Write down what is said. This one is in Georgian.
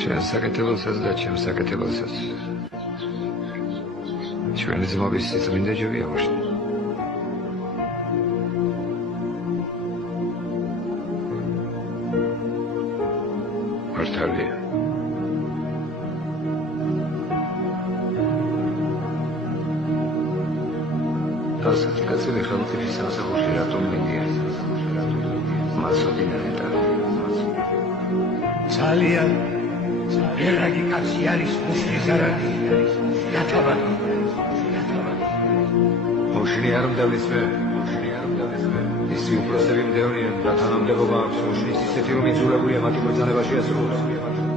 შენ საკეთებელსაც და ჩემს საკეთებელსაც ჩვენი ძმობის სიწმინდე ჯობია მოშლა. მართალია. ასეთი კაცები ხელმწიფის სამსახურში რატომ მიდიან? მას ოდინავენ და ძალიან ერაგი კაცი არის მუშლის არადი. გათავადო. მუშლი არ მდევლისმე. ისი უპროსები მდევნიან და თანამდებობა აქვს მუშლის ისეთი რომ იძულებულია მათი ბრძანება შეასრულოს.